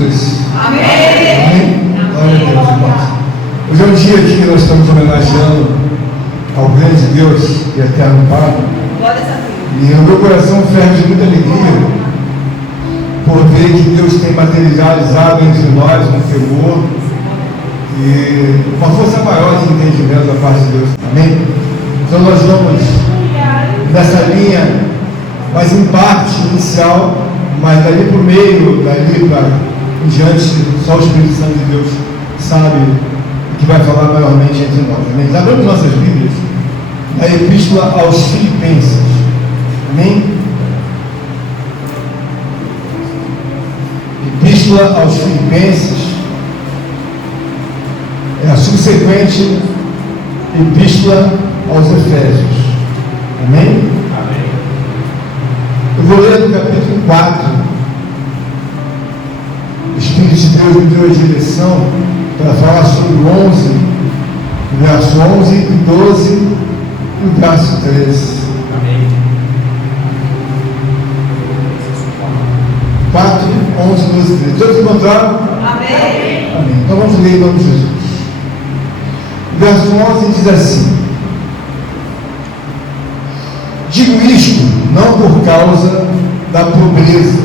Jesus. Amém. Amém? Glória a Deus, irmãos. Hoje é um dia que nós estamos homenageando ao grande Deus e eterno Pai. E o meu coração ferve de muita alegria por ver que Deus tem materializado entre nós um temor e uma força maior de entendimento da parte de Deus. Amém? Então nós vamos nessa linha, mas em parte inicial, mas dali para o meio, dali para em diante, só o Espírito Santo de Deus sabe o que vai falar maiormente entre nós. Amém? Abramos nossas Bíblias na Epístola aos Filipenses. Amém? Epístola aos Filipenses é a subsequente Epístola aos Efésios. Amém? Amém. Eu vou ler do capítulo 4. O Espírito de Deus me deu a direção para falar sobre o 11, o verso 11 e 12 e o verso 13. Amém. 4, 11, 12 e 13. Todos encontraram? Amém. Amém. Então vamos ler em nome de Jesus. O verso 11 diz assim: digo isto não por causa da pobreza,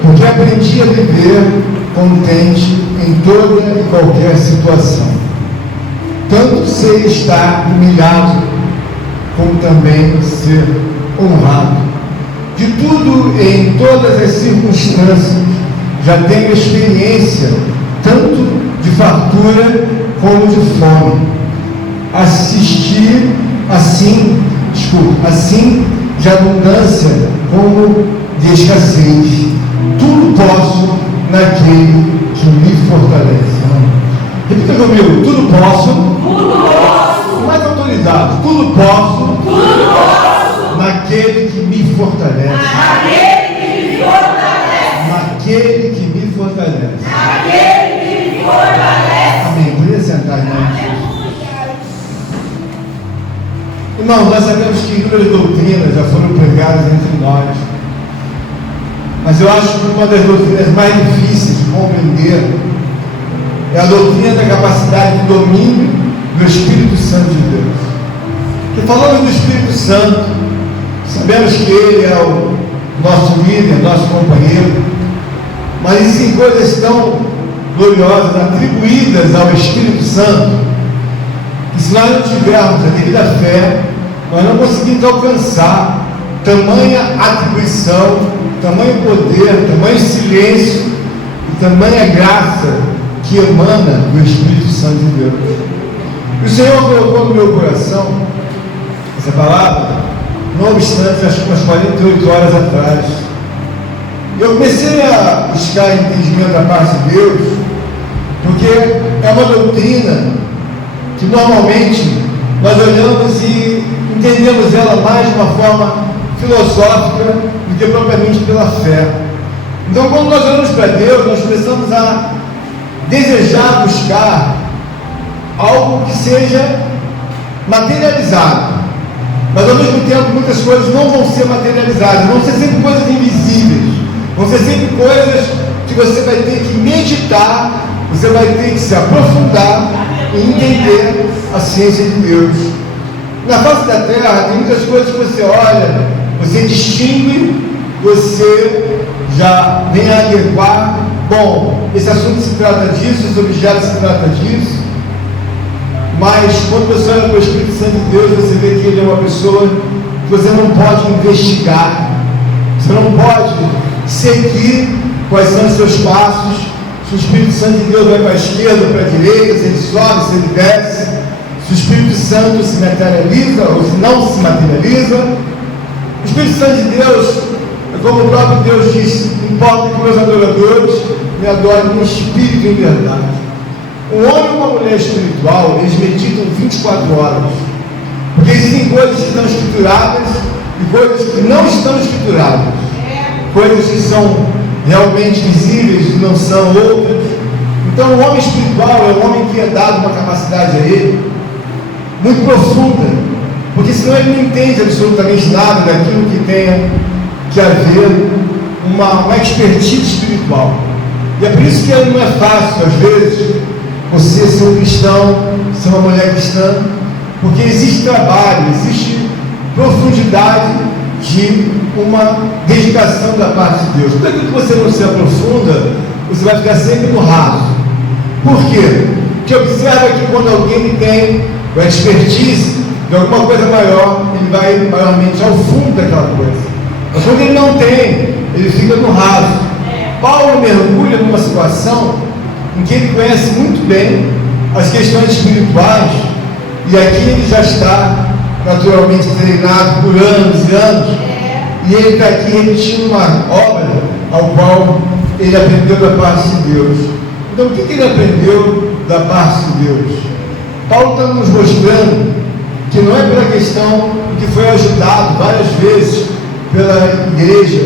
porque aprendi a viver contente em toda e qualquer situação. Tanto sei estar humilhado, como também ser honrado. De tudo e em todas as circunstâncias já tenho experiência, tanto de fartura como de fome. Assim de abundância como de escassez. Tudo posso naquele que me fortalece. Repita comigo: tudo posso. Com mais autoridade: tudo posso. Naquele que me fortalece. Naquele que me fortalece. Amém. Podia sentar, irmão. Irmão, nós sabemos que inúmeras doutrinas já foram pregadas entre nós, mas eu acho que uma das doutrinas mais difíceis de compreender é a doutrina da capacidade de domínio do Espírito Santo de Deus. Porque falamos do Espírito Santo, sabemos que Ele é o nosso líder, nosso companheiro, mas existem coisas tão gloriosas atribuídas ao Espírito Santo, que se nós não tivermos a devida fé, nós não conseguimos alcançar tamanha atribuição, tamanho poder, tamanho silêncio e tamanha graça que emana do Espírito Santo de Deus. E o Senhor colocou no meu coração essa palavra, não obstante, acho que umas 48 horas atrás. Eu comecei a buscar entendimento da parte de Deus, porque é uma doutrina que normalmente nós olhamos e entendemos ela mais de uma forma filosófica do que propriamente pela fé. Então, quando nós olhamos para Deus, nós começamos a desejar buscar algo que seja materializado, mas ao mesmo tempo muitas coisas não vão ser materializadas, vão ser sempre coisas invisíveis, vão ser sempre coisas que você vai ter que meditar, você vai ter que se aprofundar e entender a ciência de Deus. Na face da terra tem muitas coisas que você olha, você distingue, você já vem a adequar. Bom, esse assunto se trata disso, esse objeto se trata disso. Mas quando você olha para o Espírito Santo de Deus, você vê que ele é uma pessoa que você não pode investigar, você não pode seguir quais são os seus passos. Se o Espírito Santo de Deus vai para a esquerda, para a direita, se ele sobe, se ele desce, se o Espírito Santo se materializa ou se não se materializa. O Espírito Santo de Deus, como o próprio Deus diz, importa que meus adoradores me adorem em espírito e em verdade. Um homem e uma mulher espiritual, eles meditam 24 horas, porque existem coisas que estão escrituradas e coisas que não estão escrituradas, coisas que são realmente visíveis e não são outras. Então o homem espiritual é um homem que é dado uma capacidade a ele muito profunda, porque senão ele não entende absolutamente nada daquilo que tenha que haver uma expertise espiritual. E é por isso que não é fácil, às vezes, você ser um cristão, ser uma mulher cristã, porque existe trabalho, existe profundidade de uma dedicação da parte de Deus. Tudo aquilo que você não se aprofunda, você vai ficar sempre no raso. Por quê? Porque observa que quando alguém tem a expertise de alguma coisa maior, ele vai maiormente ao fundo daquela coisa. Mas quando ele não tem, ele fica no raso. Paulo mergulha numa situação em que ele conhece muito bem as questões espirituais, e aqui ele já está naturalmente treinado por anos e anos, e ele está aqui repetindo uma obra ao qual ele aprendeu da parte de Deus. Então, o que ele aprendeu da parte de Deus? Paulo está nos mostrando que não é pela questão que foi ajudado várias vezes pela igreja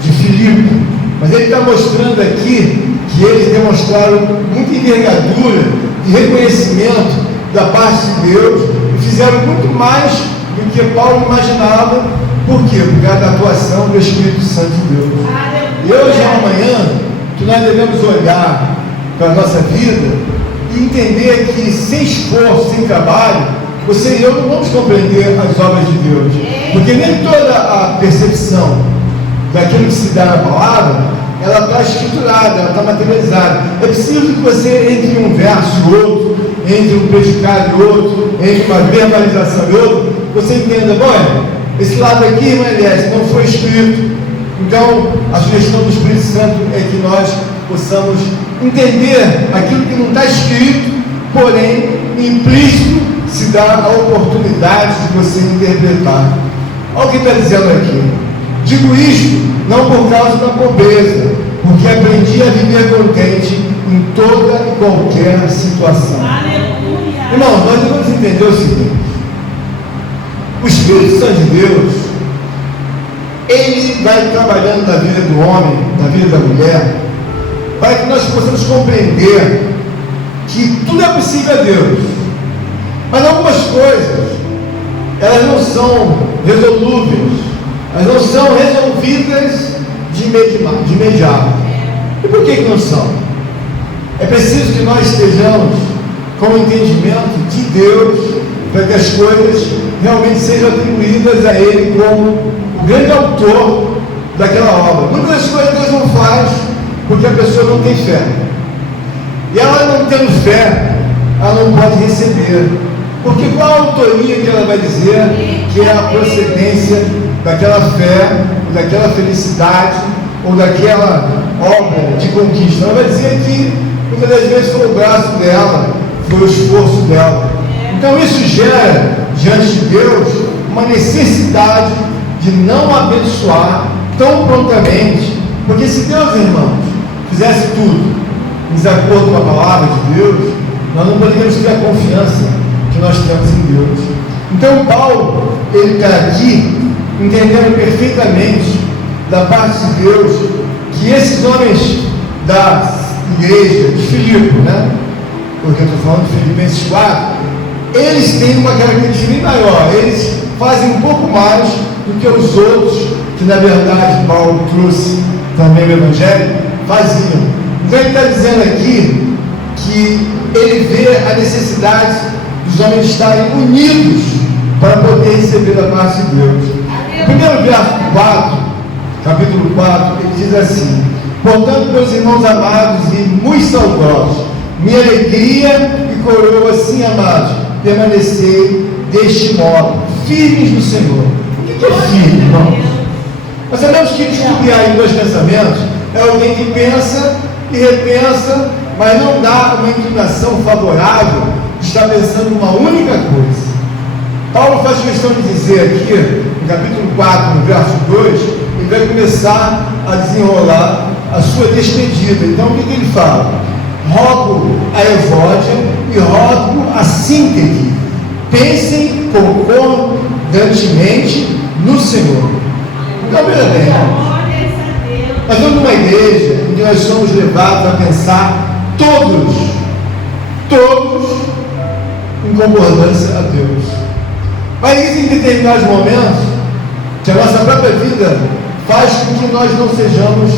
de Filipe, mas ele está mostrando aqui que eles demonstraram muita envergadura de reconhecimento da parte de Deus e fizeram muito mais do que Paulo imaginava. Por quê? Por causa da atuação do Espírito Santo de Deus. E hoje é amanhã que nós devemos olhar para a nossa vida e entender que sem esforço, sem trabalho, você e eu não vamos compreender as obras de Deus, porque nem toda a percepção daquilo que se dá na palavra, ela está estruturada, ela está materializada. É preciso que você, entre um verso e outro, entre um predicado e outro, entre uma verbalização e outro, você entenda, bom, esse lado aqui, irmã Elias, não foi escrito. Então, a sugestão do Espírito Santo é que nós possamos entender aquilo que não está escrito, porém, implícito, se dá a oportunidade de você interpretar. Olha o que está dizendo aqui. Digo isto não por causa da pobreza, porque aprendi a viver contente em toda e qualquer situação. Aleluia. Irmão, nós devemos entender o seguinte: o Espírito Santo de Deus, ele vai trabalhando na vida do homem, na vida da mulher, para que nós possamos compreender que tudo é possível a Deus. Mas algumas coisas, elas não são resolúveis, elas não são resolvidas de imediato. E por que não são? É preciso que nós estejamos com o entendimento de Deus, para que as coisas realmente sejam atribuídas a Ele como o grande autor daquela obra. Muitas das coisas Deus não faz porque a pessoa não tem fé. E ela não tendo fé, ela não pode receber. Porque qual a autoria que ela vai dizer que é a procedência daquela fé, daquela felicidade, ou daquela obra de conquista? Ela vai dizer que muitas das vezes foi o braço dela, foi o esforço dela. Então isso gera diante de Deus uma necessidade de não abençoar tão prontamente, porque se Deus, irmãos, fizesse tudo em desacordo com a palavra de Deus, nós não poderíamos ter a confiança que nós temos em Deus. Então Paulo, ele está aqui entendendo perfeitamente da parte de Deus que esses homens da igreja de Filipe, porque eu estou falando de Filipenses 4, eles têm uma característica bem maior, eles fazem um pouco mais do que os outros, que na verdade Paulo trouxe também no Evangelho, faziam. Então ele está dizendo aqui que ele vê a necessidade dos homens estarem unidos para poder receber da parte de Deus. O primeiro verso 4, capítulo 4, ele diz assim: portanto, meus irmãos amados e muito saudosos, minha alegria e coroa assim amados, permanecei deste modo, firmes no Senhor. O que é firme, irmãos? Nós sabemos que estudiar em dois pensamentos é alguém que pensa e repensa, mas não dá uma inclinação favorável de estar pensando numa única coisa. Paulo faz questão de dizer aqui, no capítulo 4, no verso 2, ele vai começar a desenrolar a sua despedida. Então o que ele fala? Rogo a Evódia e rogo a Sínteque, pensem concordantemente no Senhor. Então, veja bem, nós vamos numa igreja em que nós somos levados a pensar todos em concordância a Deus. Mas existem determinados momentos que a nossa própria vida faz com que nós não sejamos,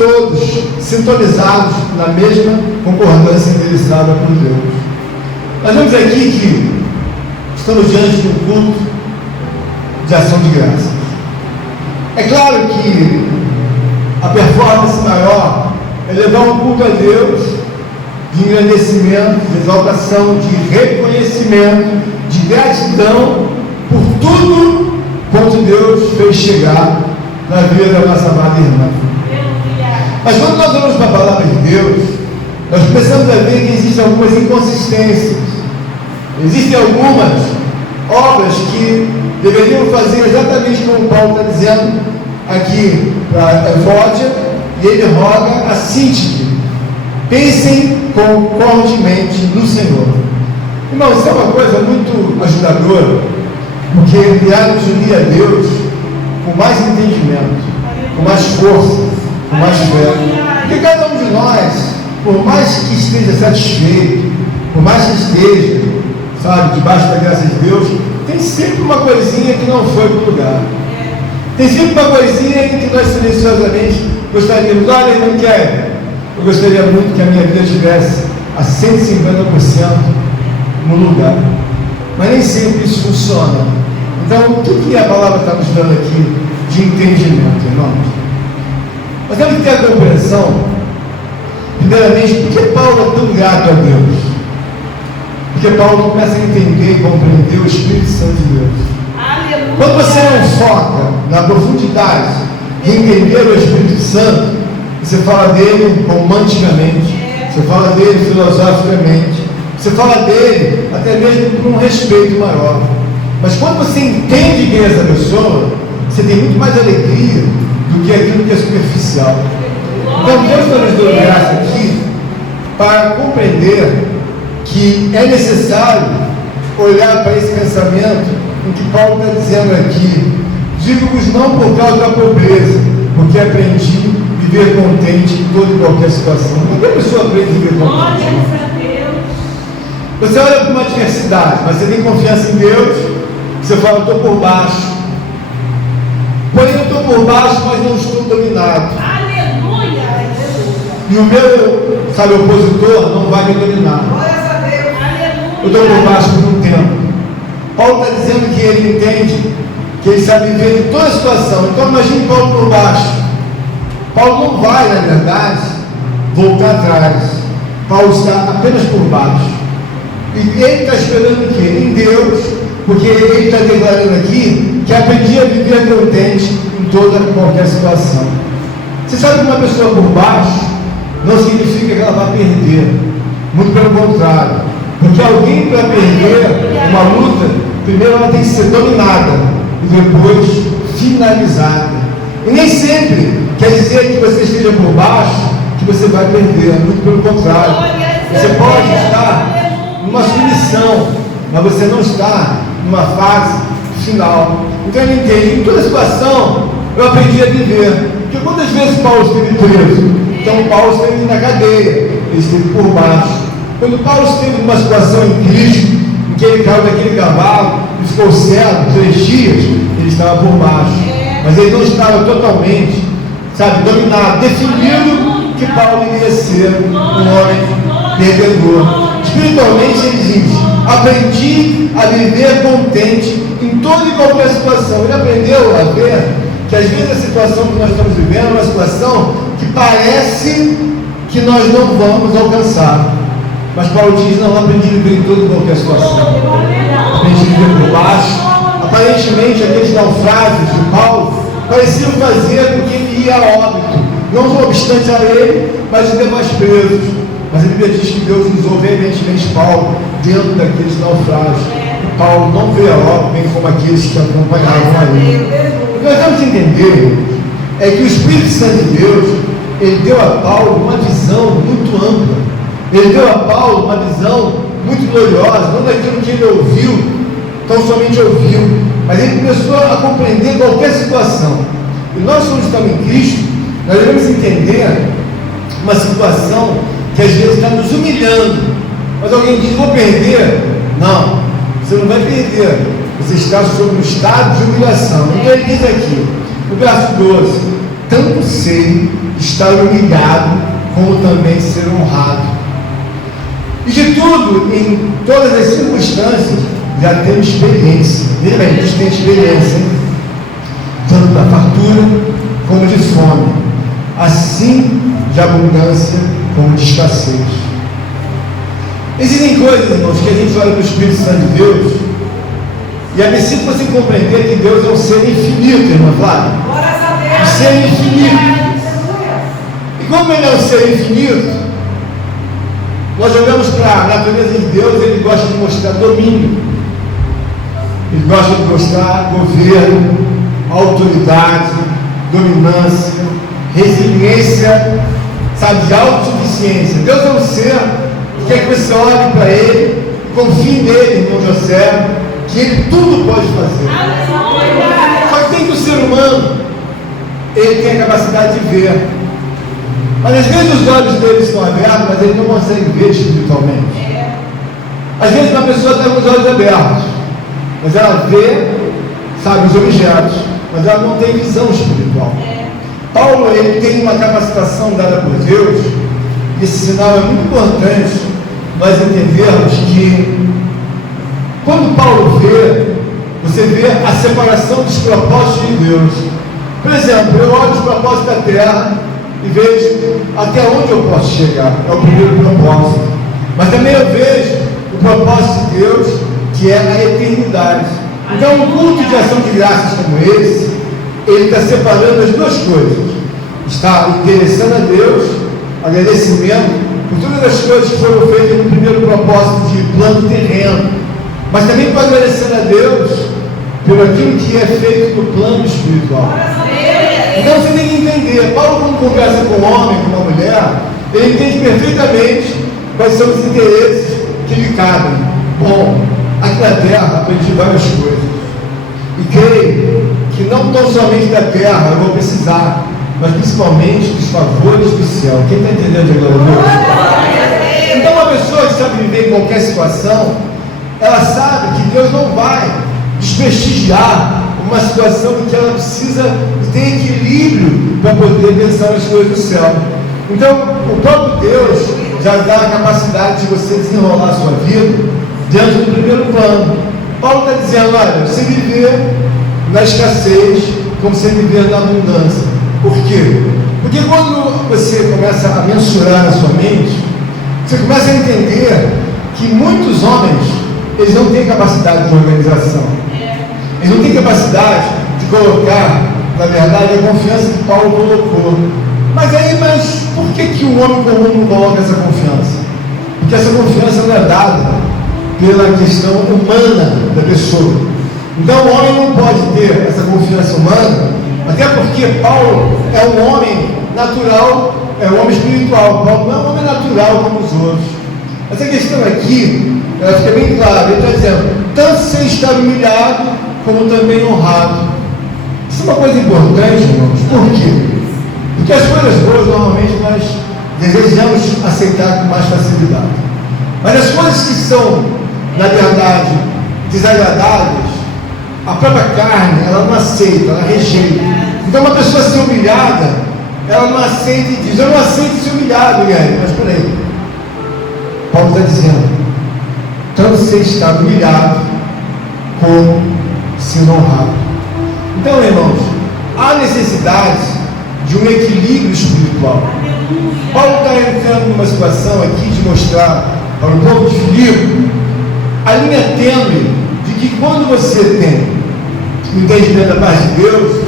todos sintonizados na mesma concordância endereçada por Deus. Nós vemos aqui que estamos diante de um culto de ação de graças. É claro que a performance maior é levar um culto a Deus de engrandecimento, de exaltação, de reconhecimento, de gratidão por tudo quanto Deus fez chegar na vida da nossa amada irmã. Mas quando nós vamos para a palavra de Deus, nós começamos a ver que existem algumas inconsistências. Existem algumas obras que deveriam fazer exatamente como Paulo está dizendo aqui para Evódia, e ele roga a Síntique: pensem concordemente no Senhor. Irmão, isso é uma coisa muito ajudadora, porque irá nos unir a Deus com mais entendimento, com mais força, com mais fé. Porque cada um de nós, por mais que esteja satisfeito, por mais que esteja, sabe, debaixo da graça de Deus, tem sempre uma coisinha que não foi para o lugar. Tem sempre uma coisinha em que nós silenciosamente gostaríamos: olha, irmão, eu gostaria muito que a minha vida estivesse a 150% no lugar. Mas nem sempre isso funciona. Então, o que a palavra está nos dando aqui de entendimento, irmãos? Nós temos que ter a compreensão, primeiramente, por que Paulo é tão grato a Deus? Porque Paulo começa a entender e compreender o Espírito Santo de Deus. Aleluia. Quando você não foca na profundidade de entender o Espírito Santo, você fala dele romanticamente, você fala dele filosoficamente, você fala dele até mesmo com um respeito maior. Mas quando você entende quem é essa pessoa, você tem muito mais alegria do que aquilo que é superficial. Então Deus está nos dando graça aqui para compreender que é necessário olhar para esse pensamento em que Paulo está dizendo aqui: digo-vos não por causa da pobreza, porque aprendi a viver contente em toda e qualquer situação. Qualquer pessoa aprende a viver contente. Você olha para uma adversidade, mas você tem confiança em Deus, você fala: eu estou por baixo. Porém, eu estou por baixo, mas não estou dominado. Aleluia! E o meu, sabe, opositor não vai me dominar. Eu estou por baixo por um tempo. Paulo está dizendo que ele entende, que ele sabe viver em toda situação. Então imagine Paulo por baixo. Paulo não vai, na verdade, voltar atrás. Paulo está apenas por baixo. E ele está esperando o quê? Em Deus, porque ele está declarando aqui que aprendi a viver contente em toda e qualquer situação. Você sabe que uma pessoa por baixo não significa que ela vai perder. Muito pelo contrário. Porque alguém, para perder uma luta, primeiro ela tem que ser dominada e depois finalizada. E nem sempre quer dizer que você esteja por baixo que você vai perder. Muito pelo contrário. Você pode estar numa submissão, mas você não está numa fase final. Então ele entende: em toda situação eu aprendi a viver. Porque quantas vezes Paulo esteve preso? Então Paulo esteve na cadeia, ele esteve por baixo. Quando Paulo esteve numa situação em Cristo, em que ele caiu daquele cavalo e ficou cego 3 dias, ele estava por baixo. Mas ele não estava totalmente, sabe, dominado, definido que Paulo iria ser um homem perdedor. Espiritualmente ele diz: aprendi a viver contente em toda e qualquer situação. Ele aprendeu a ver que às vezes a situação que nós estamos vivendo é uma situação que parece que nós não vamos alcançar. Mas Paulo diz: não, aprendi a viver em toda e qualquer situação. Aprendi a viver por baixo. Aparentemente aqueles naufrágios de Paulo pareciam fazer com que ele ia a óbito, não obstante a ele, mas os demais presos. Mas a Bíblia diz que Deus usou veementemente Paulo dentro daqueles naufrágios. E Paulo não veio a óbito, bem como aqueles que acompanhavam a ele. O que nós temos que entender é que o Espírito Santo de Deus, ele deu a Paulo uma visão muito ampla. Ele deu a Paulo uma visão muito gloriosa, não daquilo que ele ouviu, tão somente ouviu, mas ele começou a compreender qualquer situação. E nós, quando estamos em Cristo, nós devemos entender uma situação que às vezes está nos humilhando. Mas alguém diz: vou perder. Não, você não vai perder. Você está sob um estado de humilhação. Então ele diz aqui, no verso 12: tanto sei estar humilhado, como também ser honrado. E de tudo, em todas as circunstâncias, já temos experiência. Veja bem, a gente tem experiência, hein? Tanto da fartura como de fome, assim de abundância como de escassez. Existem coisas, irmãos, que a gente olha para o Espírito Santo de Deus e é preciso você compreender que Deus é um ser infinito, irmã Flávia. Um ser infinito. E como ele é um ser infinito, nós olhamos para a natureza de Deus, ele gosta de mostrar domínio, ele gosta de mostrar governo, autoridade, dominância, resiliência, sabe, de autossuficiência. Deus é um ser que quer que você olhe para ele, confie nele, irmão José, que ele tudo pode fazer. Só que tem que o ser humano, ele tem a capacidade de ver. Mas às vezes os olhos dele estão abertos, mas ele não consegue ver espiritualmente. Às vezes uma pessoa está com os olhos abertos, mas ela vê, sabe, os objetos, mas ela não tem visão espiritual. Paulo, ele tem uma capacitação dada por Deus, e esse sinal é muito importante nós entendermos que quando Paulo vê, você vê a separação dos propósitos de Deus. Por exemplo, eu olho os propósitos da terra e vejo até onde eu posso chegar, é o primeiro propósito. Mas também eu vejo o propósito de Deus, que é a eternidade. Então, um culto de ação de graças como esse, ele está separando as duas coisas. Está interessando a Deus, agradecimento por todas as coisas que foram feitas no primeiro propósito de plano terreno, mas também está agradecendo a Deus por aquilo que é feito no plano espiritual. Então você tem que entender, Paulo, quando conversa com um homem, com uma mulher, ele entende perfeitamente quais são os interesses que lhe cabem. Bom, aqui na terra aprendi várias coisas, e creio que não tão somente da terra eu vou precisar, mas principalmente dos favores do céu. Quem está entendendo agora? Então uma pessoa que sabe viver em qualquer situação, ela sabe que Deus não vai desprestigiar uma situação em que ela precisa ter equilíbrio para poder pensar nas coisas do céu. Então o próprio Deus já dá a capacidade de você desenrolar a sua vida dentro do primeiro plano. Paulo está dizendo, olha, você viver na escassez como você viver na abundância. Por quê? Porque quando você começa a mensurar a sua mente, você começa a entender que muitos homens, eles não têm capacidade de organização. Eles não têm capacidade de colocar, na verdade, a confiança que Paulo colocou. Mas por que o homem comum não coloca essa confiança? Porque essa confiança não é dada pela questão humana da pessoa. Então o homem não pode ter essa confiança humana, até porque Paulo é um homem natural, é um homem espiritual. Paulo não é um homem natural como os outros. Essa questão aqui, ela fica bem clara. Ele está dizendo, tanto sem estar humilhado, como também honrado. Isso é uma coisa importante, irmãos. Por quê? Porque as coisas boas, normalmente, nós desejamos aceitar com mais facilidade. Mas as coisas que são, na verdade, desagradáveis, a própria carne, ela não aceita, ela rejeita. Então uma pessoa ser humilhada, ela não aceita e diz, eu não aceito ser humilhado, Guilherme. Mas peraí, Paulo está dizendo, tanto você está humilhado, como sendo honrado. Então, irmãos, há necessidade de um equilíbrio espiritual. Paulo está entrando numa situação aqui de mostrar para o povo de Filipe a linha tênue de que quando você tem o entendimento da parte de Deus,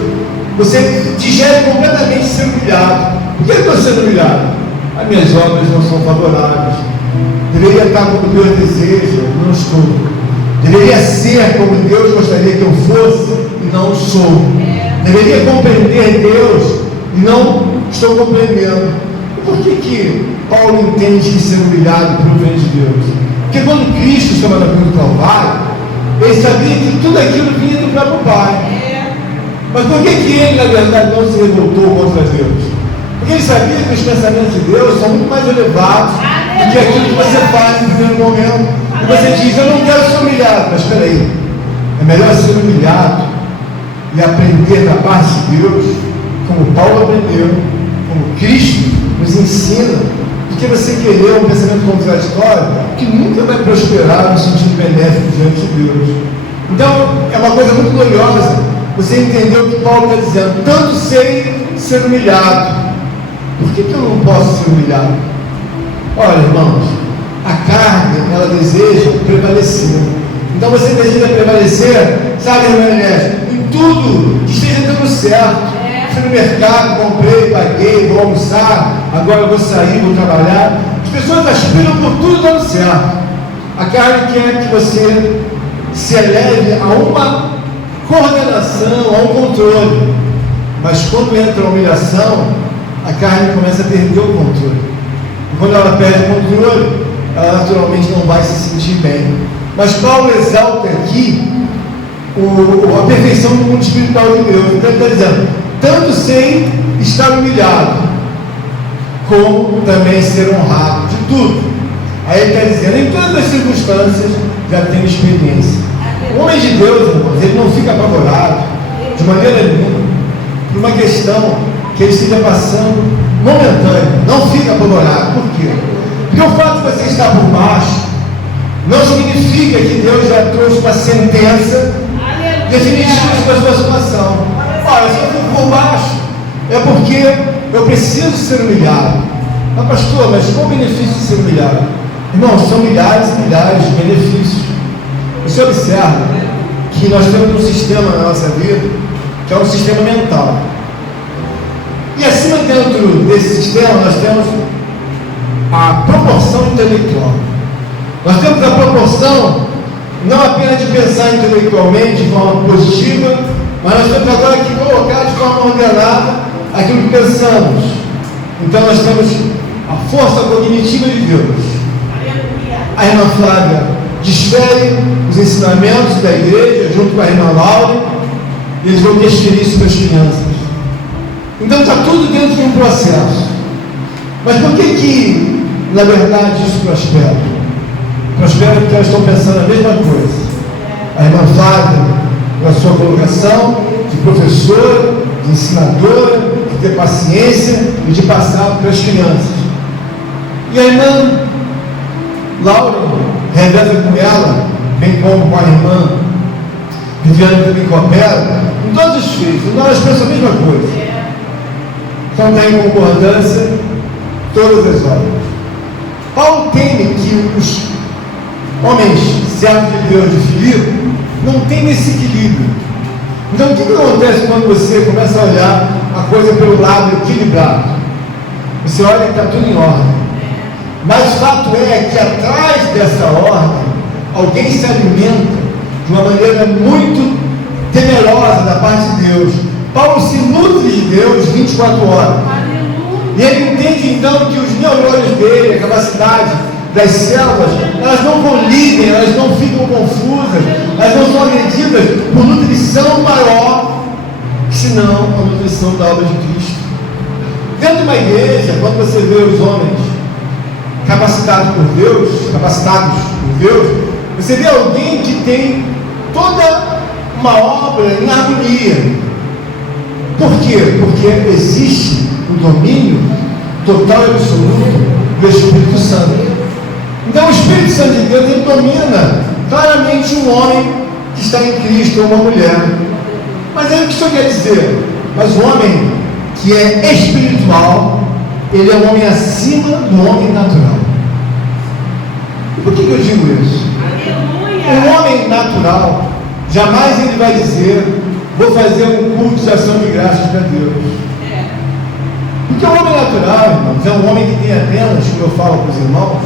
você digere completamente ser humilhado. Por que eu estou sendo humilhado? As minhas obras não são favoráveis. Deveria estar como Deus deseja, não estou. Deveria ser como Deus gostaria que eu fosse e não sou. Deveria compreender Deus e não estou compreendendo. E por que Paulo entende que ser humilhado provém de Deus? Porque quando Cristo estava na cruz do Calvário, ele sabia que tudo aquilo vinha do próprio Pai. Mas por que ele, na verdade, não se revoltou contra Deus? Porque ele sabia que os pensamentos de Deus são muito mais elevados do que aquilo que você faz no primeiro momento. E você diz, eu não quero ser humilhado. Mas espera aí, é melhor ser humilhado e aprender da parte de Deus, como Paulo aprendeu, como Cristo nos ensina, do que você querer um pensamento contraditório que nunca vai prosperar no sentido benéfico diante de Deus. Então, é uma coisa muito gloriosa você entender o que Paulo está dizendo. Tanto sei ser humilhado. Por que eu não posso ser humilhado? Olha, irmãos, a carne, ela deseja prevalecer. Então você deseja prevalecer, sabe, irmã Inés, em tudo que esteja dando certo. Fui no mercado, comprei, paguei, vou almoçar, agora eu vou sair, vou trabalhar. As pessoas aspiram por tudo dando certo. A carne quer que você se eleve a uma coordenação, a um controle. Mas quando entra a humilhação, a carne começa a perder o controle. E quando ela perde o controle, ela naturalmente não vai se sentir bem. Mas Paulo exalta aqui a perfeição do mundo espiritual de Deus. Então ele está dizendo, tanto sei estar humilhado, como também ser honrado, de tudo. Aí ele está dizendo, em todas as circunstâncias, já tenho experiência. O homem de Deus, irmãos, ele não fica apavorado, de maneira nenhuma, por uma questão que ele esteja passando momentânea. Não fica apavorado. Por quê? Porque o fato de você estar por baixo, não significa que Deus já trouxe uma sentença definitiva sobre a sua situação. Olha, se eu fico por baixo, é porque eu preciso ser humilhado. Mas pastor, mas qual o benefício de ser humilhado? Irmãos, são milhares e milhares de benefícios. Você observa que nós temos um sistema na nossa vida, que é um sistema mental. E acima dentro desse sistema, nós temos a proporção intelectual. Nós temos a proporção não apenas de pensar intelectualmente de forma positiva, mas nós temos agora que colocar de forma ordenada aquilo que pensamos. Então nós temos a força cognitiva de Deus. A irmã Flávia desfere os ensinamentos da igreja junto com a irmã Laura, e eles vão desferir isso para as crianças. Então está tudo dentro de um processo. Mas por que na verdade isso prospera? Prospera porque elas estão pensando a mesma coisa. A irmã Flávia, com a sua colocação de professora, de ensinadora, de ter paciência e de passar para as crianças. E a irmã Laura reveza com ela, bem como com a irmã Viviane também coopera, em todos os filhos. Então elas pensam a mesma coisa. Então tem concordância todas as horas. Paulo teme que os homens servos de Deus de Filipe não tem esse equilíbrio. Então o que acontece quando você começa a olhar a coisa pelo lado equilibrado? Você olha que está tudo em ordem. Mas o fato é que atrás dessa ordem, alguém se alimenta de uma maneira muito temerosa da parte de Deus. Paulo se nutre de Deus 24 horas. E ele entende então que os neurônios dele, a capacidade das células, elas não colidem, elas não ficam confusas, elas não são agredidas por nutrição maior, senão a nutrição da obra de Cristo. Dentro de uma igreja, quando você vê os homens capacitados por Deus, você vê alguém que tem toda uma obra em harmonia. Por quê? Porque existe o domínio total e absoluto do Espírito Santo. Então o Espírito Santo de Deus, ele domina claramente um homem que está em Cristo ou uma mulher. Mas aí o que isso quer dizer? Mas o homem que é espiritual, ele é um homem acima do homem natural. E por que eu digo isso? Um homem natural, jamais ele vai dizer, vou fazer um culto de ação de graças para Deus. Porque o homem natural, irmãos, é um homem que tem apenas, como eu falo para os irmãos,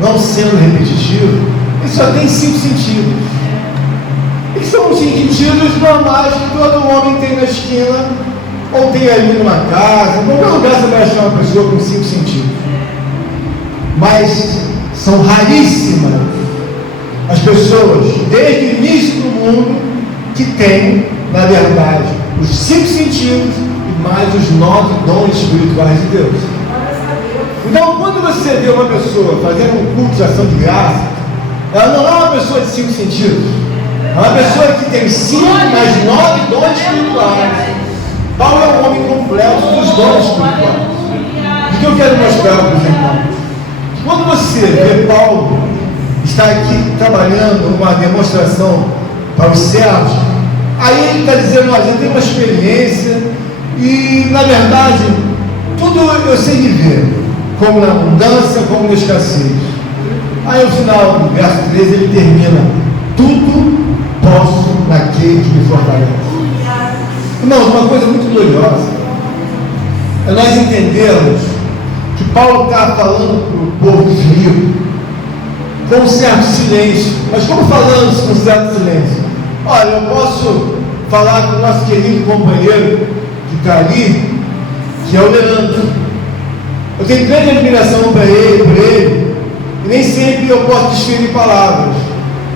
não sendo repetitivo, ele só tem 5 sentidos. E são os sentidos normais que todo homem tem na esquina, ou tem ali numa casa, em qualquer lugar você vai achar uma pessoa com 5 sentidos. Mas são raríssimas as pessoas, desde o início do mundo, que têm, na verdade, os 5 sentidos e mais os 9 dons espirituais de Deus. Então, quando você vê uma pessoa fazendo um culto de ação de graça, ela não é uma pessoa de 5 sentidos, é uma pessoa que tem 5 mais 9 dons espirituais. Paulo é um homem completo visões espirituais. O que eu quero mostrar para os irmãos? Quando você vê Paulo está aqui trabalhando uma demonstração para os servos, aí ele está dizendo: olha, eu tenho uma experiência e, na verdade, tudo eu sei viver, como na abundância, como na escassez. Aí, no final do verso 13, ele termina: tudo posso naquele que me fortalece. Irmãos, uma coisa muito gloriosa é nós entendermos que Paulo está falando para o povo de Filipe com um certo silêncio. Mas como falando com um certo silêncio? Olha, eu posso falar com o nosso querido companheiro que está ali, que é o Leandro. Eu tenho grande admiração por ele, e nem sempre eu posso desferir palavras,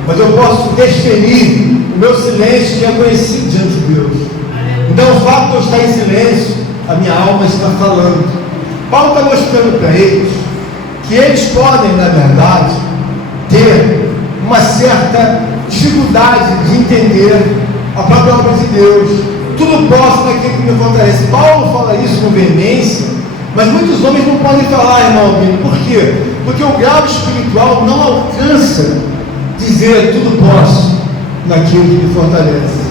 mas eu posso desferir o meu silêncio que é conhecido diante de Deus. Então, o fato de eu estar em silêncio, a minha alma está falando. Paulo está mostrando para eles que eles podem, na verdade, ter uma certa dificuldade de entender a própria obra de Deus. Tudo posso naquele que me fortalece. Paulo fala isso com veemência, mas muitos homens não podem falar, irmão Albino. Por quê? Porque o grau espiritual não alcança dizer tudo posso naquele que me fortalece.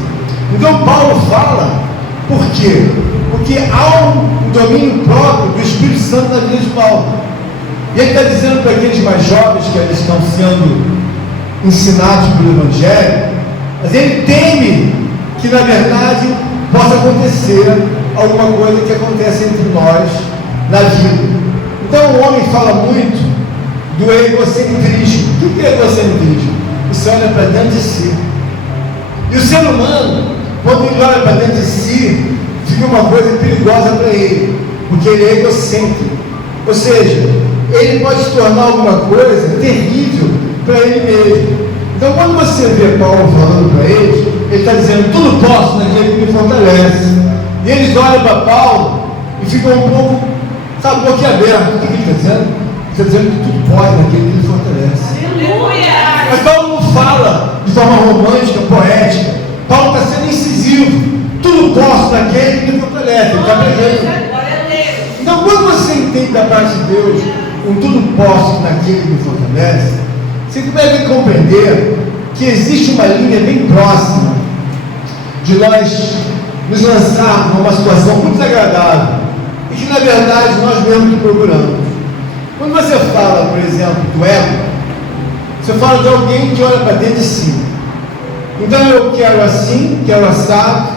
Então Paulo fala, por quê? Porque há um domínio próprio do Espírito Santo na vida de Paulo. E ele está dizendo para aqueles mais jovens que eles estão sendo ensinados pelo Evangelho, mas ele teme que, na verdade, possa acontecer alguma coisa que acontece entre nós na vida. Então o homem fala muito do egocentrismo. O que é egocentrismo? Você olha para dentro de si. E o ser humano, quando ele olha para dentro de si, fica uma coisa perigosa para ele, porque ele é egocêntrico. Ou seja, ele pode se tornar alguma coisa terrível para ele mesmo. Então, quando você vê Paulo falando para eles, ele está dizendo: tudo posso naquele que me fortalece. E eles olham para Paulo e ficam um pouco, sabe, boquiaberto. O que ele está dizendo? Ele está dizendo que tudo pode naquele que me fortalece. Aleluia! Mas Paulo não fala de forma romântica, poética. Paulo está sendo incisivo. Tudo posso naquele que me fortalece. Ele está pregando. Então, quando você entende da parte de Deus um tudo posso naquele que me fortalece, você deve compreender que existe uma linha bem próxima de nós nos lançarmos numa situação muito desagradável e que, na verdade, nós mesmos que procuramos. Quando você fala, por exemplo, do ego, você fala de alguém que olha para dentro de si. Então, eu quero assim, quero assado,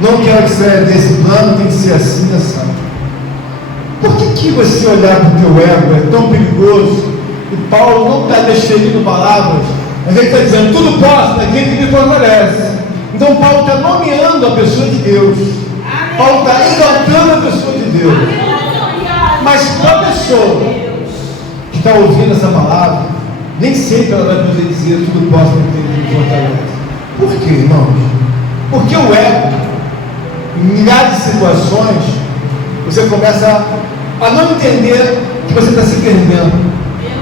não quero que saia desse plano, tem que ser assim, assado. Por que você olhar para o teu ego é tão perigoso? E Paulo não está desferindo palavras, mas ele está dizendo: tudo posso naquele que me fortalece. Então Paulo está nomeando a pessoa de Deus. Paulo está exaltando a pessoa de Deus. Mas para a pessoa que está ouvindo essa palavra, nem sempre ela vai poder dizer tudo posso naquele que me fortalece. Por quê, irmãos? Porque o ego, em milhares de situações, você começa a não entender que você está se perdendo.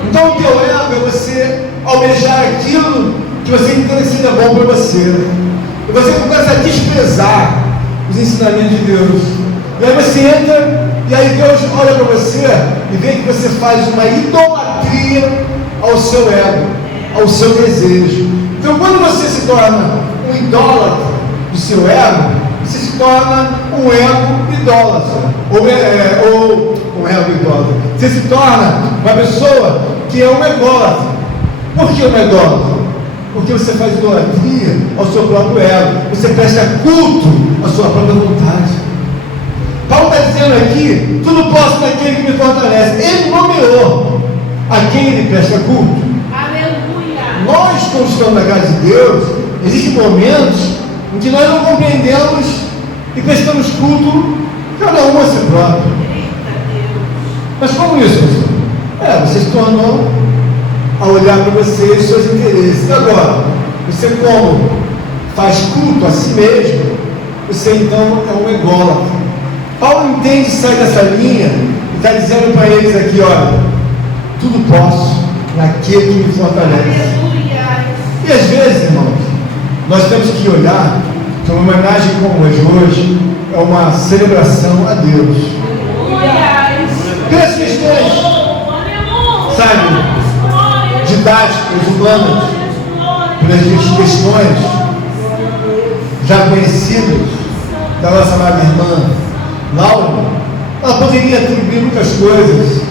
Então o teu ego é você almejar aquilo que você entende que seja bom para você. E você começa a desprezar os ensinamentos de Deus. E aí você entra, e aí Deus olha para você e vê que você faz uma idolatria ao seu ego, ao seu desejo. Então quando você se torna um idólatra do seu ego, você se torna um ego idólatra, ou um ego idólatra. Você se torna uma pessoa que é um ególatra. Por que um ególatra? Porque você faz idolatria ao seu próprio ego, você presta culto à sua própria vontade. Paulo está dizendo aqui: tudo posso naquele que me fortalece. Ele nomeou a quem ele presta culto. Aleluia! Nós, quando estamos na casa de Deus, existem momentos em que nós não compreendemos e prestamos culto cada um a si próprio. Mas como isso, pastor? Você se tornou a olhar para você e os seus interesses. Agora, você como faz culto a si mesmo, você então é um ególatra. Paulo entende e sai dessa linha e está dizendo para eles aqui: olha, tudo posso naquele que me fortalece. E às vezes, irmãos, nós temos que olhar que uma homenagem como hoje é uma celebração a Deus. humanas, pelas questões já conhecidas da nossa amada irmã Laura, ela poderia atribuir muitas coisas,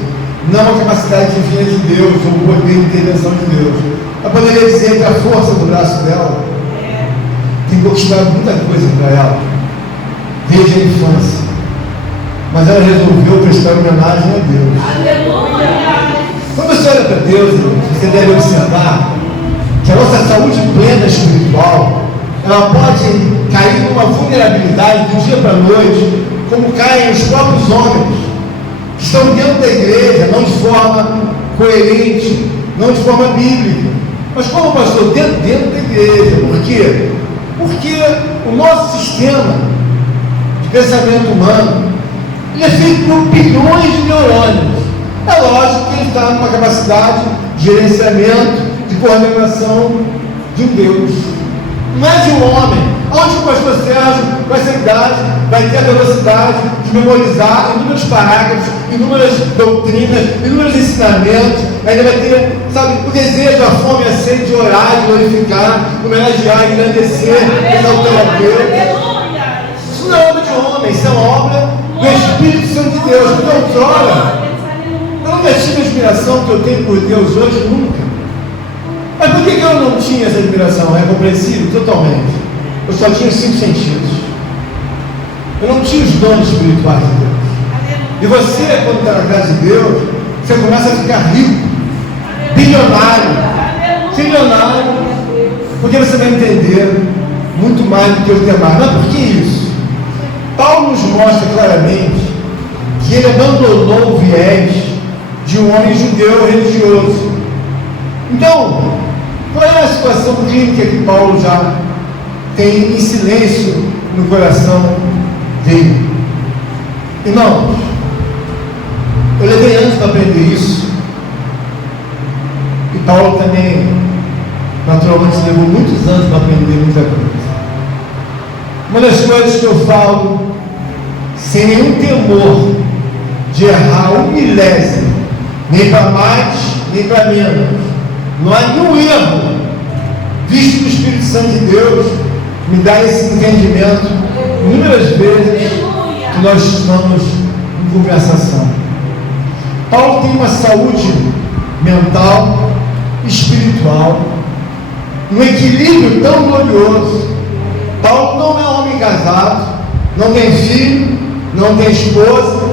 não a capacidade divina de Deus, ou o poder de intervenção de Deus. Ela poderia dizer que a força do braço dela tem conquistado muita coisa para ela, desde a infância. Mas ela resolveu prestar homenagem a Deus. Aleluia! Quando você olha para Deus, você deve observar que a nossa saúde plena espiritual, ela pode cair numa vulnerabilidade do dia para a noite, como caem os próprios homens que estão dentro da igreja, não de forma coerente, não de forma bíblica, mas como pastor, dentro da igreja. Por quê? Porque o nosso sistema de pensamento humano, ele é feito por bilhões de neurônios. É lógico que ele está numa capacidade de gerenciamento, de coordenação de um Deus, não é de um homem. Onde o pastor Sérgio, com essa idade, vai ter a velocidade de memorizar inúmeros parágrafos, inúmeras doutrinas, inúmeros ensinamentos, ainda vai ter, sabe, o desejo, a fome, a sede de orar, de glorificar, homenagear, engrandecer, exaltar a Deus. Isso não é obra de homem, isso é uma obra do Espírito Santo de Deus. Porque outrora, eu nunca tive a admiração que eu tenho por Deus hoje, nunca. Mas por que eu não tinha essa admiração? É compreensível? Totalmente. Eu só tinha os 5 sentidos. Eu não tinha os dons espirituais de Deus. E você, quando está na casa de Deus, você começa a ficar rico, bilionário, trilionário, porque você vai entender muito mais do que os demais. Mas por que isso? Paulo nos mostra claramente que ele abandonou o viés de um homem judeu religioso. Então, qual é a situação clínica que Paulo já tem em silêncio no coração dele? Irmãos, eu levei anos para aprender isso, e Paulo também, naturalmente, levou muitos anos para aprender muita coisa. Uma das coisas que eu falo, sem nenhum temor de errar um milésimo, nem para mais, nem para menos, não há nenhum erro, visto do Espírito Santo de Deus, me dá esse entendimento inúmeras vezes que nós estamos em conversação. Paulo tem uma saúde mental, espiritual, um equilíbrio tão glorioso. Paulo não é um homem casado, não tem filho, não tem esposa,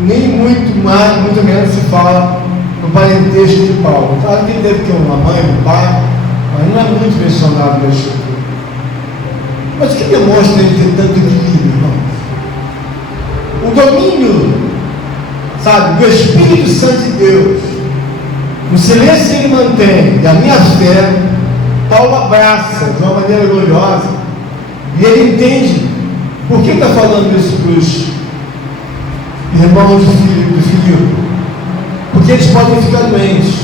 nem muito mais, muito menos se fala no parentesco de Paulo. Claro que ele deve ter uma mãe, um pai, mas não é muito mencionado na Escritura. Mas o que demonstra ele ter tanto equilíbrio, irmãos? O domínio, sabe, do Espírito Santo de Deus, no silêncio que ele mantém, e a minha fé, Paulo abraça de uma maneira gloriosa, e ele entende por que está falando isso para os irmãos do Filipe, porque eles podem ficar doentes.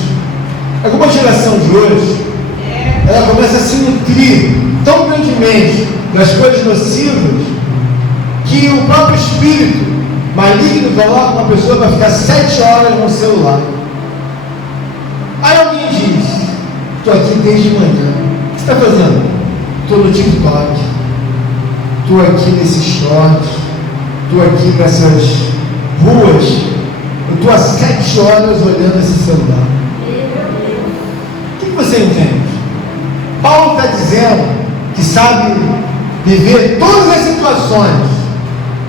É como a geração de hoje, ela começa a se nutrir tão grandemente das coisas nocivas, que o próprio espírito maligno coloca uma pessoa para ficar 7 horas no celular. Aí alguém diz: estou aqui desde manhã. O que você está fazendo? Estou no TikTok, estou aqui nesses shorts, estou aqui nessas ruas, eu estou há 7 horas olhando esse celular. O que você entende? Paulo está dizendo que sabe viver todas as situações,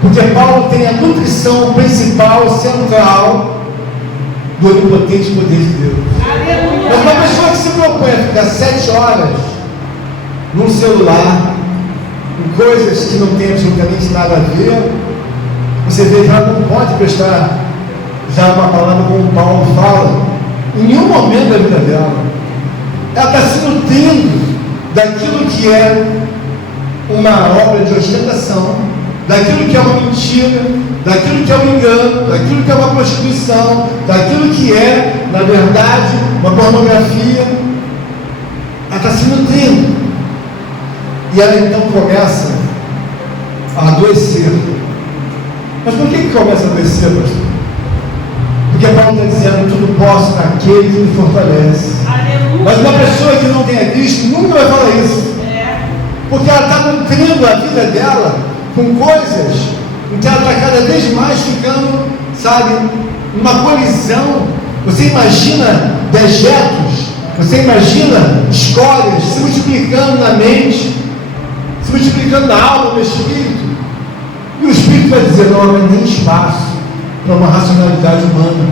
porque Paulo tem a nutrição principal, central do onipotente poder de Deus. Mas uma pessoa que se propõe a ficar 7 horas num celular, em coisas que não tem absolutamente nada a ver, você vê que ela não pode prestar já uma palavra como Paulo fala em nenhum momento da vida dela. Ela está se nutrindo daquilo que é uma obra de ostentação, daquilo que é uma mentira, daquilo que é um engano, daquilo que é uma prostituição, daquilo que é, na verdade, uma pornografia. Ela está se nutrindo. E ela então começa a adoecer. Mas por que começa a adoecer, pastor? Porque Paulo está dizendo, tudo posso naquele que me fortalece. Aleluia. Mas uma pessoa que não tem a Cristo nunca vai falar isso. Porque ela está nutrindo a vida dela com coisas, então ela está cada vez mais ficando, sabe, numa colisão. Você imagina dejetos, você imagina escórias se multiplicando na mente, se multiplicando na alma, no espírito. E o espírito vai dizer, não há nem espaço para uma racionalidade humana.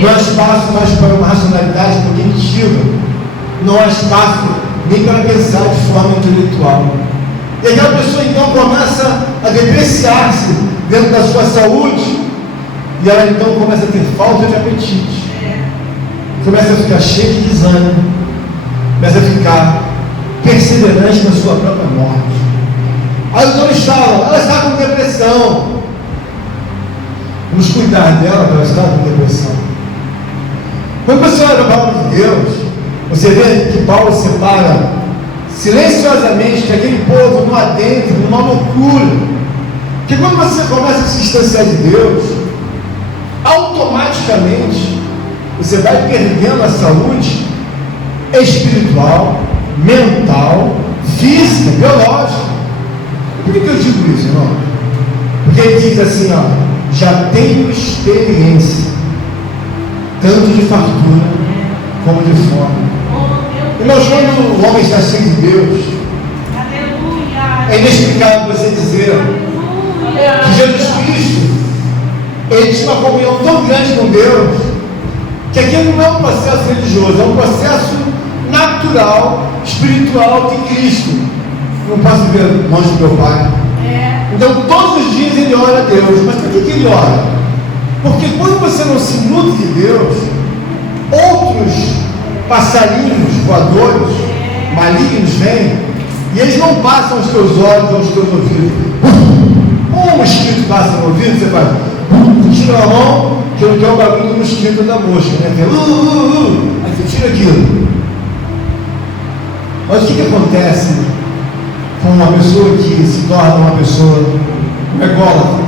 Não há espaço mais para uma racionalidade cognitiva. Não há espaço nem para pensar de forma intelectual. E aquela pessoa então começa a depreciar-se dentro da sua saúde, e ela então começa a ter falta de apetite, começa a ficar cheia de desânimo, começa a ficar perseverante na sua própria morte. Aí os homens falam, ela está com depressão. Vamos cuidar dela para ela estar com depressão. Quando você olha a palavra de Deus, você vê que Paulo separa silenciosamente que aquele povo não adentra numa loucura. Porque quando você começa a se distanciar de Deus, automaticamente você vai perdendo a saúde espiritual, mental, física, biológica. Por que eu digo isso, irmão? Porque ele diz assim, ó, já tenho experiência tanto de fartura como de fome. Irmãos, quando o homem está cheio de Deus, é inexplicável você dizer que Jesus Cristo, ele tinha uma comunhão tão grande com Deus, que aquilo não é um processo religioso, é um processo natural, espiritual de Cristo. Não posso ver longe do meu Pai. Então todos os dias ele ora a Deus. Mas por que ele ora? Porque quando você não se nutre de Deus, outros passarinhos voadores malignos vêm, e eles não passam aos teus olhos ou aos teus ouvidos. Um mosquito passa no ouvido, você faz, tira a mão, que eu tenho o barulho do mosquito da mosca, né? Aí você tira aquilo. Mas o que acontece com uma pessoa que se torna uma pessoa ególatra?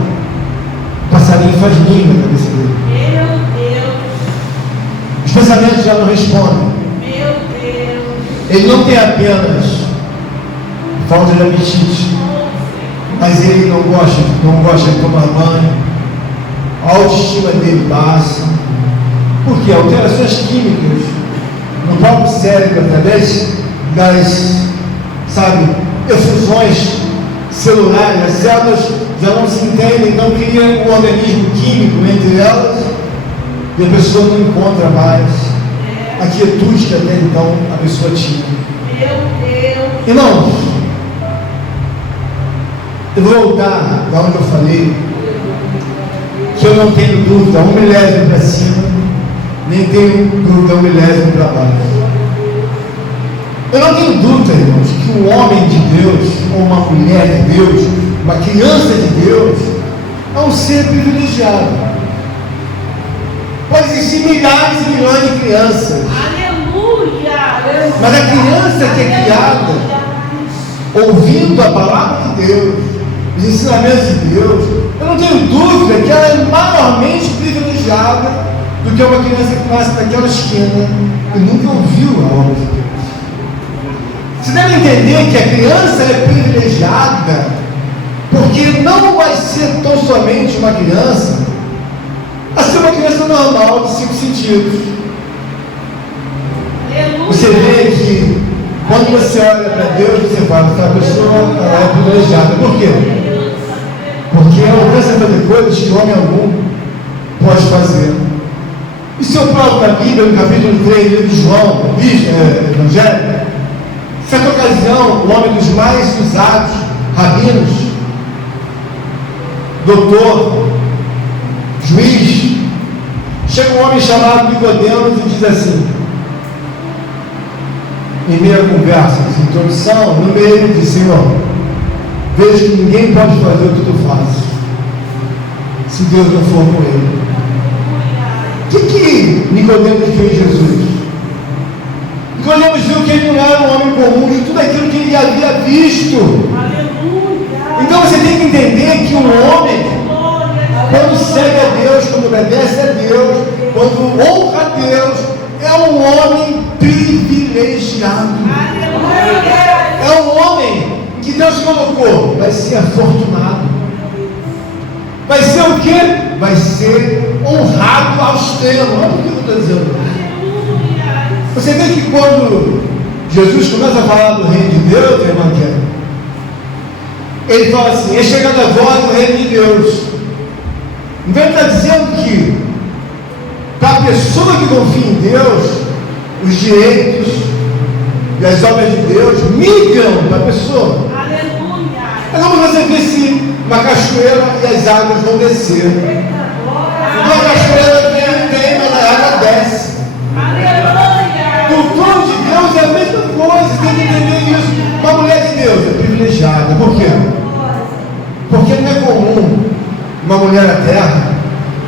O passarinho faz ninho na cabeça dele. Meu Deus. Os pensamentos já não respondem. Meu Deus. Ele não tem apenas falta de apetite, mas ele não gosta de tomar banho, a autoestima dele baixa. Por quê? Alterações químicas no próprio cérebro, através das, efusões celulares, as células já não se entendem, então cria um organismo químico entre elas, e a pessoa não encontra mais a quietude que até então a pessoa tinha. Meu Deus. Irmãos, eu vou voltar da onde eu falei que eu não tenho dúvida, 1 milésimo para cima, nem tenho dúvida, 1 milésimo para baixo. Eu não tenho dúvida, irmãos, que um homem de Deus, ou uma mulher de Deus, uma criança de Deus, é um ser privilegiado. Pode existir milhares e milhões de crianças. Aleluia. Mas a criança que é criada, ouvindo a palavra de Deus, os ensinamentos de Deus, eu não tenho dúvida que ela é maiormente privilegiada do que uma criança que nasce naquela esquina e nunca ouviu a obra de Deus. Você deve entender que a criança é privilegiada, porque não vai ser tão somente uma criança, a ser uma criança normal de 5 sentidos. Você vê que quando você olha para Deus, você fala que a pessoa ela é privilegiada. Por quê? Porque ela alcança a fazer coisas que homem algum pode fazer. E se eu provo na Bíblia, no capítulo 3, livro de João, Evangelho, certa ocasião, o homem dos mais usados, rabinos, doutor, juiz, chega um homem chamado Nicodemos e diz assim, em meio à conversa, de introdução, no meio ele diz, Senhor, vejo que ninguém pode fazer o que tu fazes, se Deus não for com ele. O que Nicodemos viu em Jesus? Nicodemos viu que ele não era um homem comum, de tudo aquilo que ele havia visto. Aleluia. Então você tem que entender que um homem, quando segue a Deus, quando obedece a Deus, quando honra a Deus, é um homem privilegiado. É um homem que Deus colocou, vai ser afortunado. Vai ser o quê? Vai ser honrado ao extremo. Olha o que eu estou dizendo. Você vê que quando Jesus começa a falar do reino de Deus, irmã Kelly, ele fala assim: é chegando a voz do reino de Deus. Então ele está dizendo que para a pessoa que confia em Deus, os direitos e as obras de Deus migram para a pessoa. É como você visse uma cachoeira e as águas vão descer. Então a cachoeira vem, mas a água desce. No plano de Deus é a mesma coisa, você tem que entender isso. Uma mulher de Deus é privilegiada. Por quê? Porque não é comum uma mulher na terra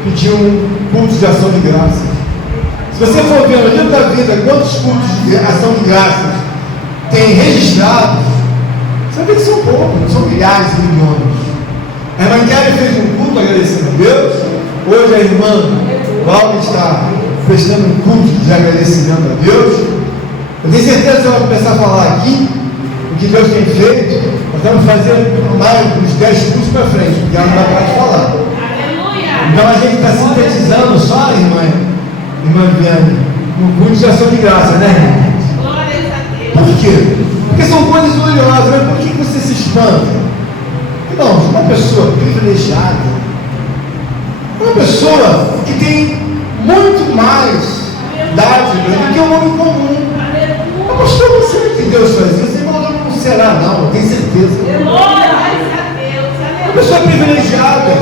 pedir um culto de ação de graças. Se você for ver no livro da vida quantos cultos de ação de graças tem registrados, você vê que são poucos, são milhares e milhões. A irmã Kelly fez um culto agradecendo a Deus. Hoje a irmã Cláudia está prestando um culto de agradecimento a Deus. Eu tenho certeza que ela vai começar a falar aqui o que Deus tem feito. Nós estamos fazendo mais uns 10 cultos para frente, porque ela não vai parar de falar. Então a gente está sintetizando só, irmã Viane, um culto de ação de graça, né? Por quê? Porque são coisas gloriosas. Mas por que você se espanta? Irmãos, uma pessoa privilegiada, uma pessoa que tem muito mais dádiva do que um homem comum. Pastor, você não que Deus faz isso? Irmão, não será, não, eu tenho certeza. Uma pessoa privilegiada,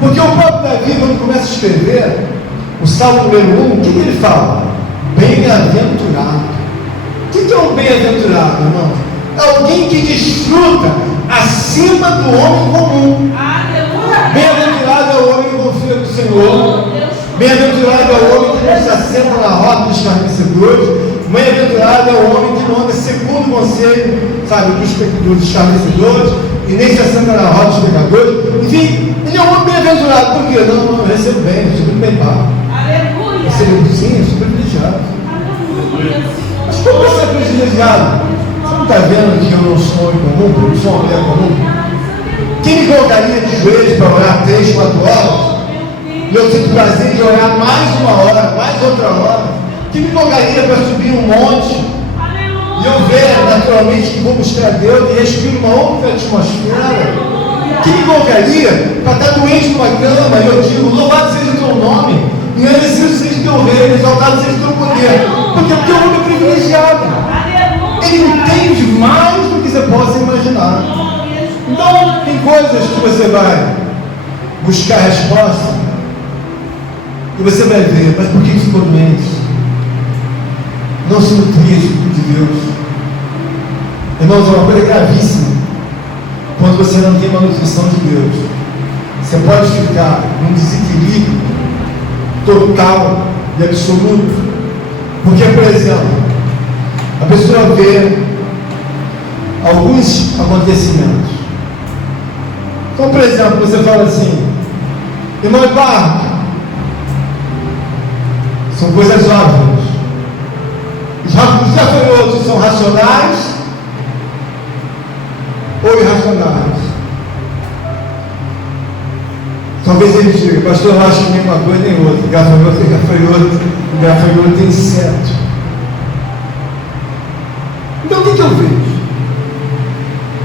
porque o próprio Davi, quando começa a escrever o Salmo número 1, o que ele fala? Bem-aventurado. O que é um bem-aventurado, irmão? É alguém que desfruta acima do homem comum. Bem-aventurado é o homem que confia no Senhor. Bem-aventurado é o homem que não se assenta na roda dos escarnecedores. Bem-aventurado é o homem que não anda segundo o conselho, sabe, dos escarnecedores, e nem se assenta na roda dos pecadores. Enfim, ele é um homem bem-aventurado. Por quê? Não, eu recebo bem, eu sou bem pago. Sim, eu sou privilegiado. Mas como você é privilegiado? Você não está vendo que eu não sou homem comum, eu não sou uma mulher comum? Quem me colocaria de joelhos para orar 3, 4 horas? E eu sinto prazer de orar mais uma hora, mais outra hora. Quem me colocaria para subir um monte? E eu ver naturalmente que vou buscar Deus e respiro uma outra atmosfera? Quem me colocaria para estar doente numa cama e eu digo: louvado seja o teu nome, engrandecido seja o teu reino, exaltado seja o teu poder? Porque o teu homem é privilegiado. Ele entende mais do que você possa imaginar. Então, tem coisas que você vai buscar a resposta e você vai ver, mas por que ficou doente? Não se nutria de Deus. Irmãos, é uma coisa gravíssima quando você não tem uma nutrição de Deus. Você pode ficar num desequilíbrio total e absoluto. Porque, por exemplo, a pessoa vê alguns acontecimentos. Então, por exemplo, você fala assim: irmão Eduardo, são coisas óbvias. Os gafanhotos são racionais ou irracionais? Talvez ele diga: pastor, eu acho que nem uma coisa nem outra. Gafanhoto é gafanhoto, gafanhoto tem inseto. Então o que eu vejo?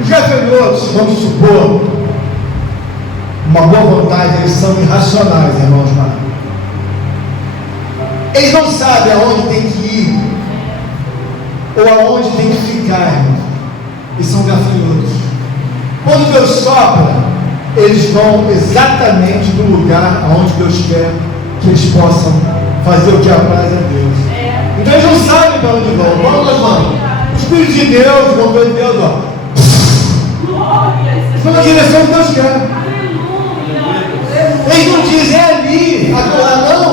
Os gafanhotos, vamos supor, uma boa vontade, eles são irracionais, irmãos. Eles não sabem aonde tem que ir ou aonde tem que ficar, irmãos. E são gafanhotos. Quando Deus sopra, eles vão exatamente no lugar aonde Deus quer que eles possam fazer o que apraz a Deus. Então eles não sabem para onde vão. Quando nós vamos? O Espírito de Deus, o poder de Deus, ó, foi na direção que Deus quer. Eles não dizem: é ali, agora não.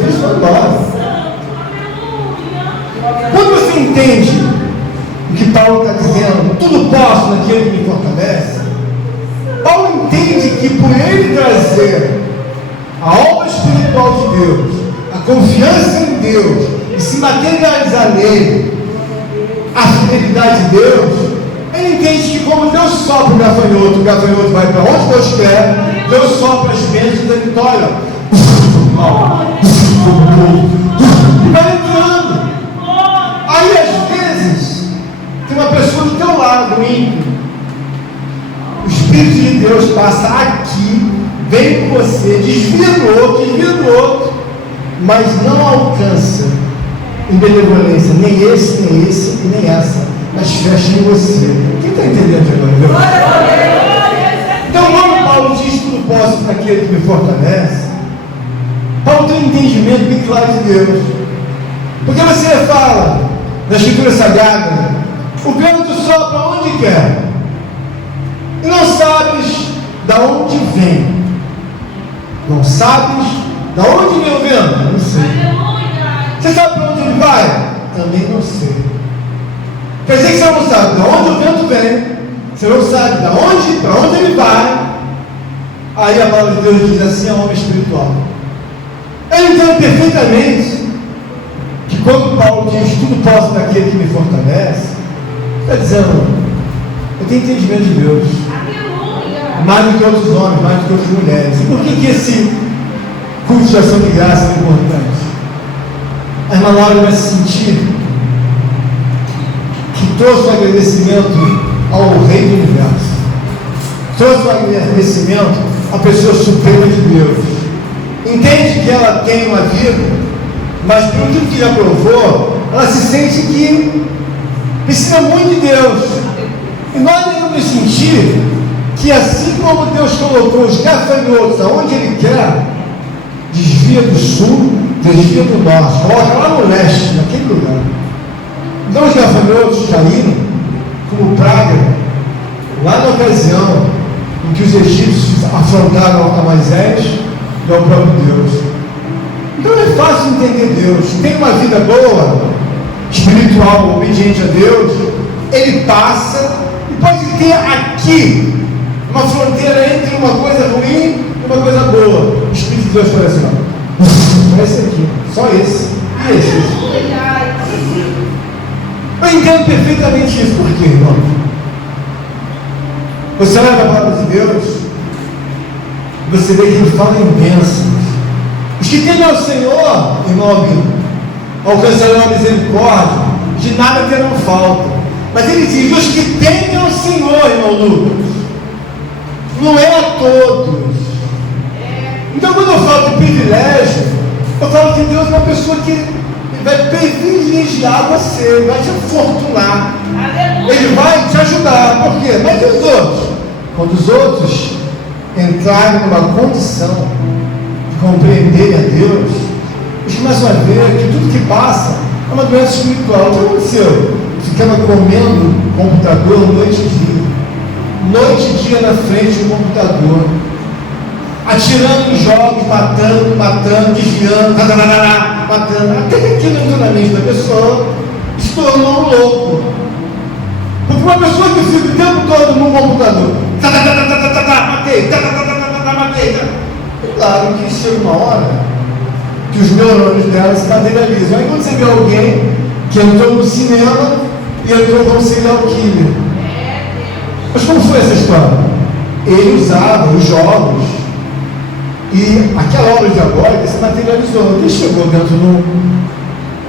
Eles vão embora. Quando você entende o que Paulo está dizendo, tudo posso naquele que me fortalece, Paulo entende que por ele trazer a alma espiritual de Deus a confiança em Deus e se materializar nele, a fidelidade de Deus, ele entende que como Deus sopra o gafanhoto vai para onde Deus quer, Deus sopra as bênçãos da vitória. E vai entrando. Aí às vezes, tem uma pessoa do teu lado, ímpio. O Espírito de Deus passa aqui, vem com você, desvia do outro, mas não alcança em benevolência, nem esse e nem essa, mas fecha em você. Quem está entendendo agora? Então, quando Paulo diz: tudo posso para aquele que me fortalece, Paulo tem um entendimento bem claro de Deus. Porque você fala na Escritura Sagrada: o vento sopra onde quer, e não sabes da onde vem. Não sabes da onde vem o vento? Não sei. Você sabe para onde ele vai? Também não sei. Quer dizer que você não sabe de onde o vento vem, você não sabe para onde ele vai. Aí a palavra de Deus diz assim: é homem espiritual. Eu entendo perfeitamente que quando Paulo diz: tudo posso daquele que me fortalece, está dizendo: eu tenho entendimento de Deus, mais do que outros homens, mais do que outras mulheres. E por que esse culto de ação de graça é importante? A irmã Laura vai sentir que trouxe o agradecimento ao Rei do Universo, trouxe o agradecimento à pessoa suprema de Deus. Entende que ela tem uma vida, mas por tudo que já provou, ela se sente que precisa muito de Deus. E nós devemos sentir que assim como Deus colocou os gafanhotos aonde Ele quer, desvia do sul, desvia do norte, coloca lá no leste, naquele lugar. Então os gafanhotos caíram como praga lá na ocasião em que os egípcios afrontaram a Moisés e ao próprio Deus. Então não é fácil entender Deus. Tem uma vida boa, espiritual, obediente a Deus, ele passa e pode ter aqui uma fronteira entre uma coisa ruim e uma coisa boa. O Espírito de Deus fala assim: não, esse aqui, só esse e esse. Eu entendo perfeitamente isso. Por quê, irmão? Você olha a palavra de Deus, você vê que ele fala em bênçãos. Os que temem ao Senhor, irmão, alcançarão a misericórdia, de nada terão falta. Mas ele diz: os que temem ao Senhor, irmão Lucas, não é a todos. Então, quando eu falo de privilégio, eu falo que Deus é uma pessoa que vai privilegiar você, vai te afortunar. Ele vai te ajudar. Por quê? Mas e os outros? Quando os outros entrarem numa condição de compreenderem a Deus, eles começam a ver que tudo que passa é uma doença espiritual. O que aconteceu? Ficava comendo computador noite e dia. Noite e dia na frente do computador, atirando em jogos, matando, desviando, matando, até que aquilo entrou na mente da pessoa e se tornou um louco. Porque uma pessoa que fica o tempo todo no computador, matei. É claro que chega uma hora que os neurônios dela se materializam. Aí quando você vê alguém que entrou no cinema e entrou como serial killer. Mas como foi essa história? Ele usava os jogos e aquela obra diabólica se materializou. Ele chegou dentro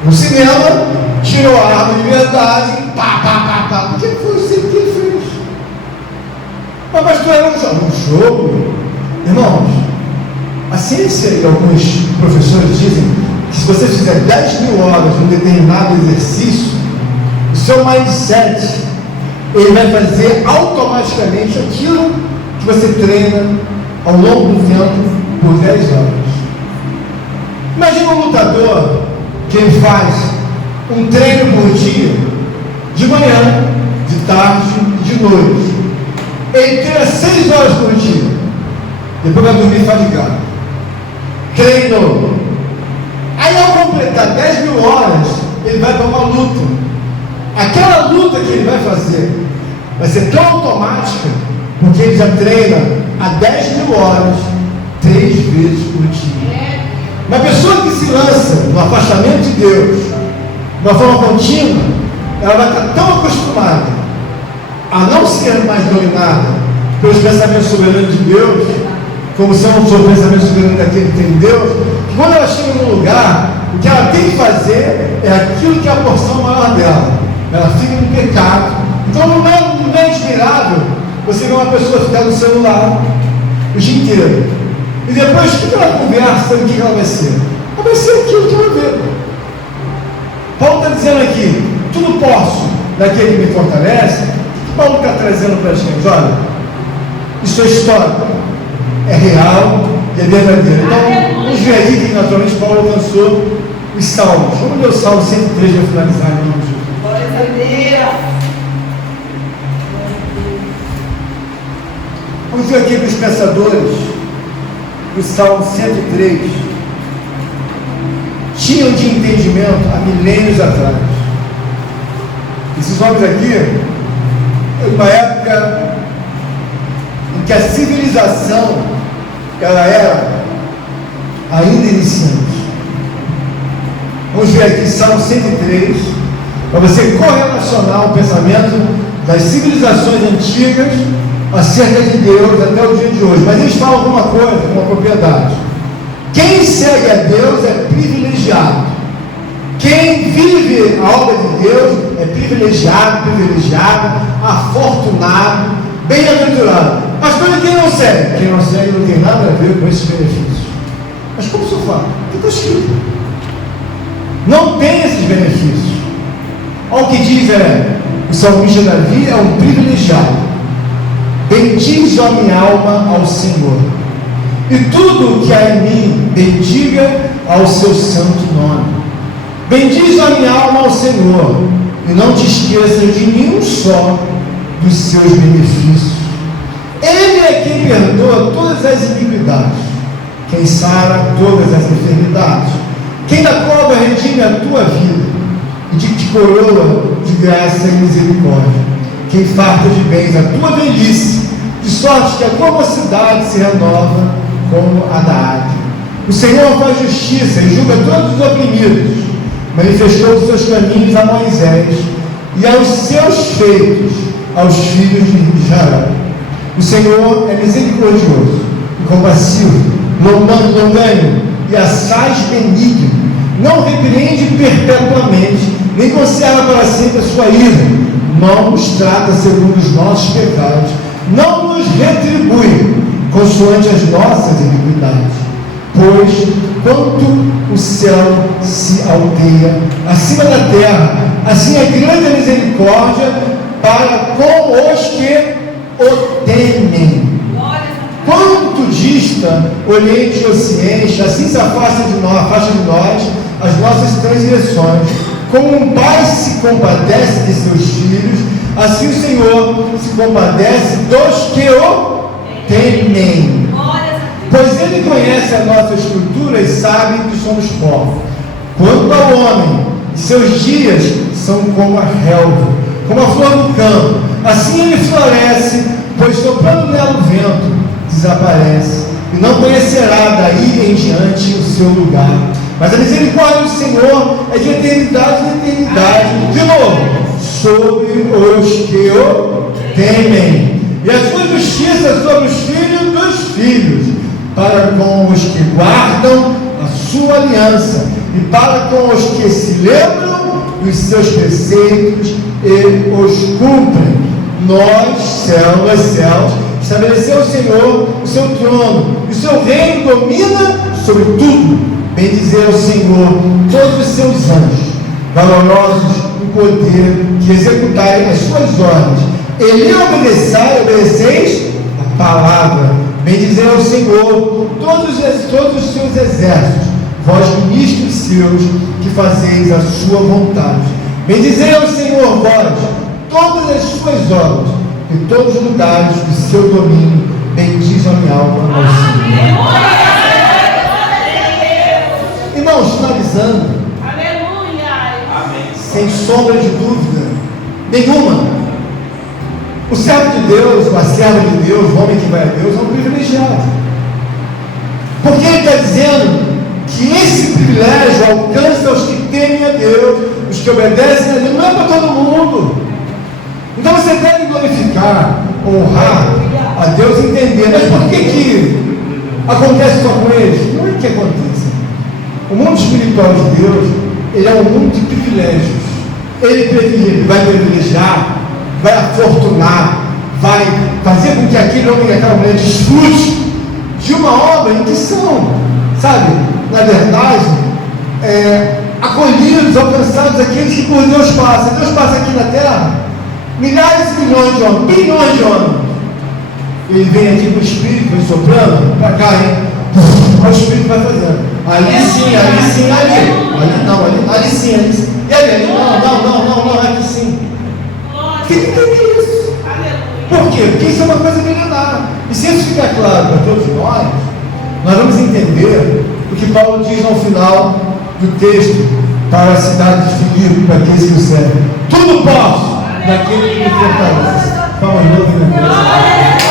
no cinema, tirou a arma de verdade, pá. O que foi isso que ele fez? Mas pastor, era um jogo. Irmãos, a ciência e alguns professores dizem que se você fizer 10.000 horas de um determinado exercício, o seu mindset ele vai fazer automaticamente aquilo que você treina ao longo do tempo por 10 horas. Imagina um lutador que ele faz um treino por dia, de manhã, de tarde e de noite. Ele treina 6 horas por dia, depois vai dormir fadigado. Treinou. Aí ao completar 10.000 horas, ele vai para uma luta. Aquela luta que ele vai fazer vai ser tão automática, porque ele já treina há 10.000 horas, 3 vezes por dia. Uma pessoa que se lança no afastamento de Deus, de uma forma contínua, ela vai estar tão acostumada a não ser mais dominada pelos pensamentos soberanos de Deus, como são os pensamentos soberanos daquele que tem Deus, que quando ela chega num lugar, o que ela tem que fazer é aquilo que é a porção maior dela. Ela fica no pecado. Então não é admirável você ver uma pessoa ficar no celular o dia inteiro. E depois, o que ela conversa, o que ela vai ser? Ela vai ser aquilo que ela vê. Paulo está dizendo aqui, tudo posso daquele que me fortalece. O que Paulo está trazendo para a gente? Olha, isso é histórico, é real e é verdadeiro. Então, vamos ver aqui que naturalmente Paulo alcançou os salmos. Vamos ler o Salmo 103 para finalizar em nome de Jesus. Glória a Deus. Vamos ver aqui que os pensadores do Salmo 103 tinham de entendimento há milênios atrás. Esses homens aqui, em uma época em que a civilização ela era ainda iniciante. Vamos ver aqui Salmo 103, para você correlacionar o pensamento das civilizações antigas acerca de Deus até o dia de hoje. Mas eles falam alguma coisa, uma propriedade. Quem segue a Deus é privilegiado. Quem vive a obra de Deus é privilegiado, afortunado, bem-aventurado. Mas quem não segue? Quem não segue não tem nada a ver com esses benefícios. Mas como o senhor fala? O que está escrito? Não tem esses benefícios. Olha o que diz o salmista Davi, é um privilegiado. Bendiz, ó minha alma, ao Senhor, e tudo que há em mim, bendiga ao seu santo nome. Bendiz, ó minha alma, ao Senhor, e não te esqueças de nenhum só dos seus benefícios. Ele é quem perdoa todas as iniquidades, quem sara todas as enfermidades, quem da cova redime a tua vida, e te coroa de graça e misericórdia, quem farta de bens a tua velhice, de sorte que a tua mocidade se renova como a da águia. O Senhor faz justiça e julga todos os oprimidos, manifestou os seus caminhos a Moisés e aos seus feitos aos filhos de Israel. O Senhor é misericordioso e compassivo, longânimo e assaz benigno, não repreende perpetuamente, nem conserva para sempre a sua ira, não nos trata segundo os nossos pecados, não nos retribui consoante as nossas iniquidades. Pois, quanto o céu se alteia acima da terra, assim é grande a misericórdia para com os que o temem. Quanto dista o Oriente e o Ocidente, assim se afasta de nós as nossas transgressões. Como um pai se compadece de seus filhos, assim o Senhor se compadece dos que o temem. Pois Ele conhece a nossa estrutura e sabe que somos povos. Quanto ao homem, seus dias são como a relva, como a flor do campo. Assim ele floresce, pois soprando nela o vento, desaparece, e não conhecerá daí em diante o seu lugar. Mas a misericórdia do Senhor é de eternidade em eternidade. De novo, sobre os que o temem, e a sua justiça sobre os filhos dos filhos, para com os que guardam a sua aliança, e para com os que se lembram dos seus preceitos e os cumprem. Nós, céus, estabeleceu o Senhor o seu trono, e o seu reino domina sobre tudo. Bendizer ao Senhor todos os seus anjos, valorosos no poder de executarem as suas ordens. Ele obedeceis a palavra. Bendizer ao Senhor todos os seus exércitos, vós ministros seus, que fazeis a sua vontade. Bendizer ao Senhor, vós, todas as suas obras, e todos os lugares do seu domínio. Bendiz a minha alma ao Senhor. Irmãos, finalizando, sem sombra de dúvida nenhuma, o servo de Deus, a serva de Deus, o homem que vai a Deus, é um privilegiado, porque ele está dizendo que esse privilégio privilégio alcança os que temem a Deus, os que obedecem a Deus, não é para todo mundo. Então você deve glorificar, honrar a Deus, entender, mas por que acontece só com eles? Não é que acontece. O mundo espiritual de Deus, ele é um mundo de privilégios. Ele vai privilegiar, vai afortunar, vai fazer com que aquele homem e aquela mulher desfrute de uma obra em que são, sabe, na verdade, acolhidos, alcançados aqueles que por Deus passa. Deus passa aqui na terra, milhares e milhões de homens, bilhões de homens. Ele vem aqui com o Espírito, vem soprando, para cá, hein? O Espírito vai fazendo. Ali sim, ali sim. E ali, não, aqui sim. Tem que entender isso. Por quê? Porque isso é uma coisa milenar. E se isso ficar claro para todos nós vamos entender o que Paulo diz no final do texto para a cidade de Filipe, para aqueles que o servem. Tudo posso naquele que me fortalece. Vamos, meu Deus.